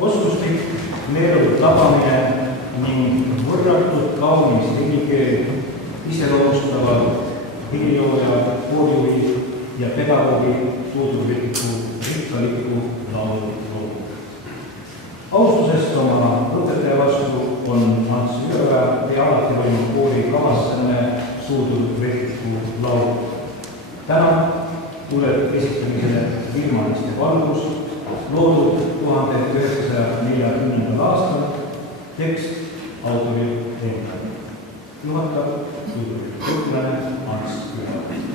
Oskuslik meeleolu tabamine ning võrratud kaunis helikeeli iseloomustavad helilooja, koolijuhi ja pedagoogi tuudurlikku rikkaliku laulu. Austusest oma õpetaja vastu on Ants Üleväe ja alati võinud kooli kavassane tuudurlikku laulu. Täna tuleb esitamisele ilmaliste valgus, loodud 1940. aastal, tekst autori enda. Juhatab tuudurlik õpilane Ants Üleväe.